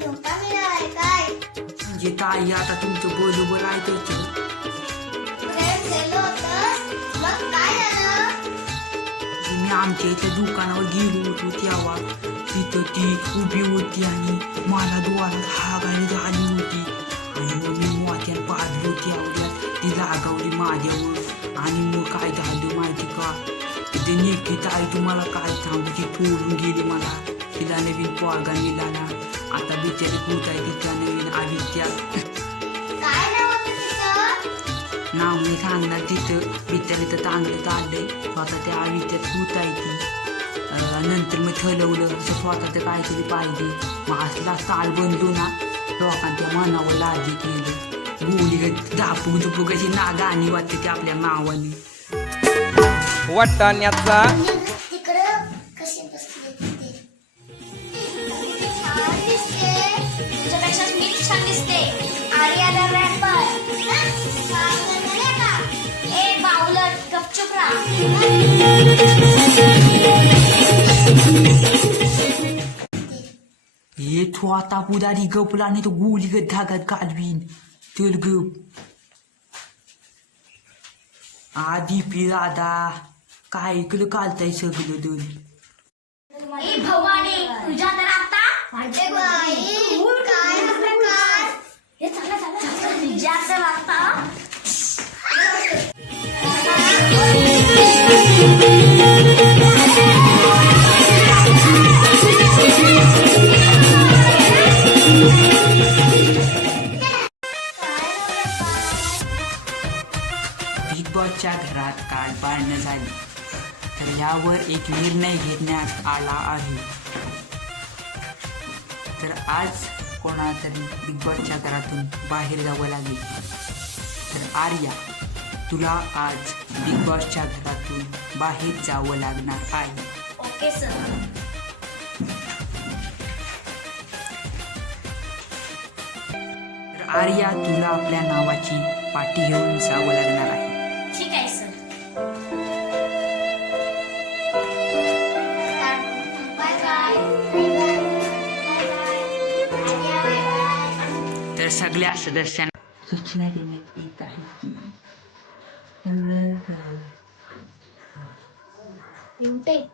धोका मिळालाय काय म्हणजे ताई आता तुमचं बरोबर ऐकायचं प्रेम मग काय झालं मी आमच्या इथे दुकानावर गेलो होतो तेव्हा. तिथं ती उभी होती आणि मला डोळ्यात हागाने झाली होती. आणि मग मी मोत्यानं पाडलो त्यावल्यात ती लागावली माझ्यावर. आणि मग काय झालं माहिती का? ते नेमकी ताई तुम्हाला काय सांगू? ती फोडून गेली मला. तिला नवीन पोरगा मिळाला आता बी मी सांगणार तिथं बिचारी तर चांगलं चाललंय स्वतः त्या आयुष्यात भूत आहे ती. नंतर मी ठरवलं असं स्वतःचं काहीतरी पाहिजे. मग असला काळ बनलो ना लोकांच्या मनावर लाजी केलं. गोळी दापू दुपू कशी ना गाणी वाटते ते आपल्या नावाने वाटाण्याचा. तुझ्यापेक्षा मी छान दिसते. आर्याला रॅपर ए बावलट गपचूप हे तू आता पुदारी गपला नाही तर गोळी गत धागात घालवीन चल गप आधी पिरादा काय ऐकलं कालताय सगळं दोन ए भवानी तुझ्या तर आता बिग बॉसच्या घरात काल पाळणं झाली? तर यावर एक निर्णय घेण्यात आला आहे. तर आज कोणातरी बिग बॉसच्या घरातून बाहेर जावं लागेल. तर आर्या. तुला आज बिग बॉसच्या घरातून बाहेर जावं लागणार आहे. Okay sir. तर आर्या तुला आपल्या नावाची पाठी घेऊन जावं लागणार आहे. ठीक आहे सर. बाय बाय तर सगळ्या सदस्यांना सूचना देण्यात येत आहे की 인데